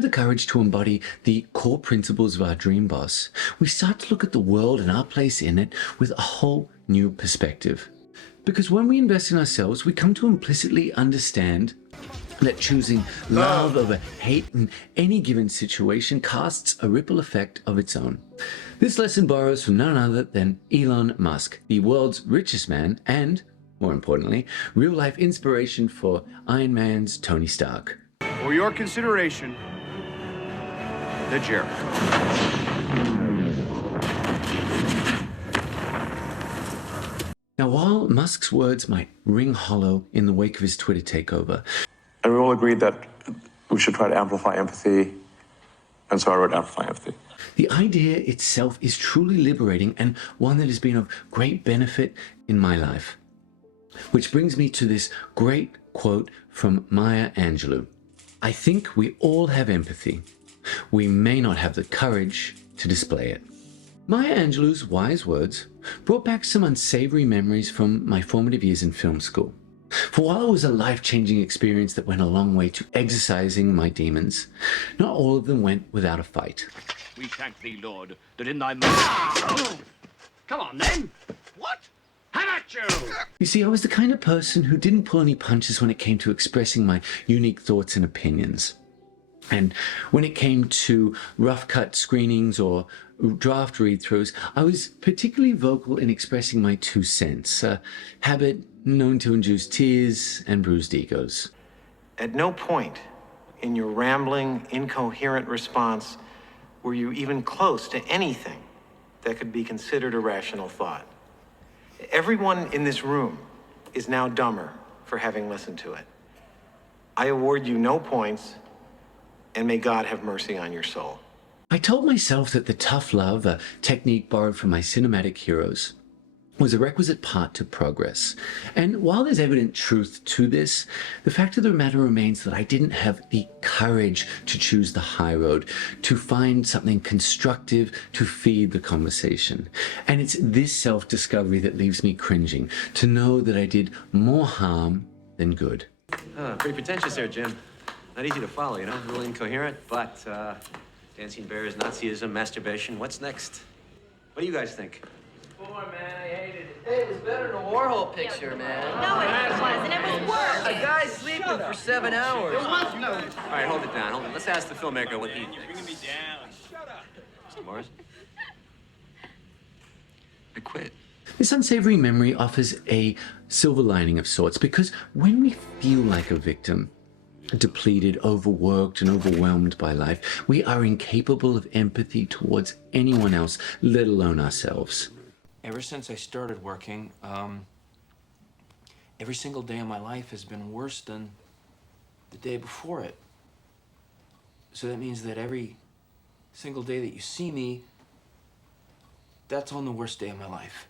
have the courage to embody the core principles of our dream boss, we start to look at the world and our place in it with a whole new perspective. Because when we invest in ourselves, we come to implicitly understand that choosing love over hate in any given situation casts a ripple effect of its own. This lesson borrows from none other than Elon Musk, the world's richest man and, more importantly, real-life inspiration for Iron Man's Tony Stark. For your consideration, the Jericho. Now, while Musk's words might ring hollow in the wake of his Twitter takeover, and we all agreed that we should try to amplify empathy, and so I wrote Amplify Empathy. the idea itself is truly liberating and one that has been of great benefit in my life. Which brings me to this great quote from Maya Angelou. I think we all have empathy. We may not have the courage to display it. Maya Angelou's wise words brought back some unsavory memories from my formative years in film school. For while it was a life-changing experience that went a long way to exercising my demons, not all of them went without a fight. We thank thee, Lord, that in thy mercy... Come on, then. What? How about you? You see, I was the kind of person who didn't pull any punches when it came to expressing my unique thoughts and opinions. And when it came to rough-cut screenings or draft read-throughs, I was particularly vocal in expressing my 2 cents, a habit known to induce tears and bruised egos. At no point in your rambling, incoherent response were you even close to anything that could be considered a rational thought. Everyone in this room is now dumber for having listened to it. I award you no points, and may God have mercy on your soul. I told myself that the tough love, a technique borrowed from my cinematic heroes, was a requisite part to progress. And while there's evident truth to this, the fact of the matter remains that I didn't have the courage to choose the high road, to find something constructive to feed the conversation. And it's this self-discovery that leaves me cringing, to know that I did more harm than good. Pretty pretentious there, Jim. Not easy to follow, you know? A little incoherent, but dancing bears, Nazism, masturbation. What's next? What do you guys think? Man, I hated it. Hey, it was better than a Warhol picture, man. No, it wasn't. It was worse. A guy sleeping for 7 hours. All right, hold it down. Hold it. Let's ask the filmmaker what he... You're bringing me down. Shut up. Mr. Morris? I quit. This unsavory memory offers a silver lining of sorts, because when we feel like a victim, depleted, overworked, and overwhelmed by life, we are incapable of empathy towards anyone else, let alone ourselves. Ever since I started working, every single day of my life has been worse than the day before it. So that means that every single day that you see me, that's on the worst day of my life.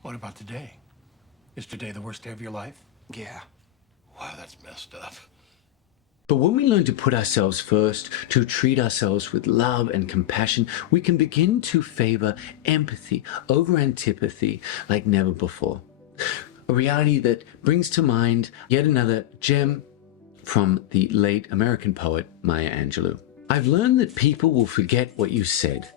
What about today? Is today the worst day of your life? Yeah. Wow, that's messed up. But when we learn to put ourselves first, to treat ourselves with love and compassion, we can begin to favor empathy over antipathy like never before. A reality that brings to mind yet another gem from the late American poet Maya Angelou. I've learned that people will forget what you said.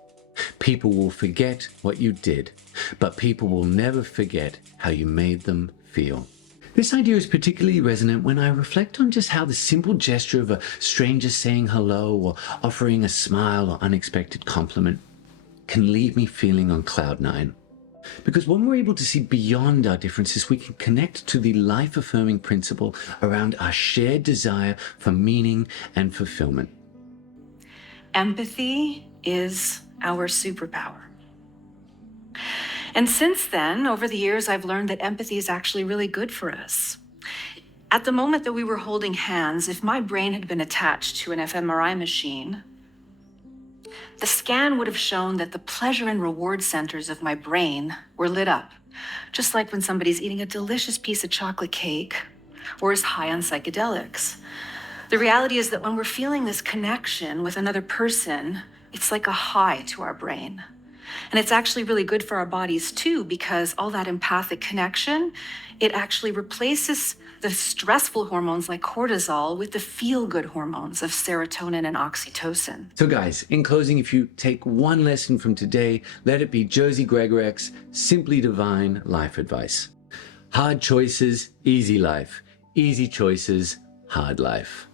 People will forget what you did, but people will never forget how you made them feel. This idea is particularly resonant when I reflect on just how the simple gesture of a stranger saying hello or offering a smile or unexpected compliment can leave me feeling on cloud 9. Because when we're able to see beyond our differences, we can connect to the life-affirming principle around our shared desire for meaning and fulfillment. Empathy is our superpower. And since then, over the years, I've learned that empathy is actually really good for us. At the moment that we were holding hands, if my brain had been attached to an fMRI machine, the scan would have shown that the pleasure and reward centers of my brain were lit up, just like when somebody's eating a delicious piece of chocolate cake or is high on psychedelics. The reality is that when we're feeling this connection with another person, it's like a high to our brain. And it's actually really good for our bodies too, because all that empathic connection, it actually replaces the stressful hormones like cortisol with the feel-good hormones of serotonin and oxytocin. So guys, in closing, if you take one lesson from today, let it be Jerzy Gregorek's Simply Divine life advice. Hard choices, easy life. Easy choices, hard life.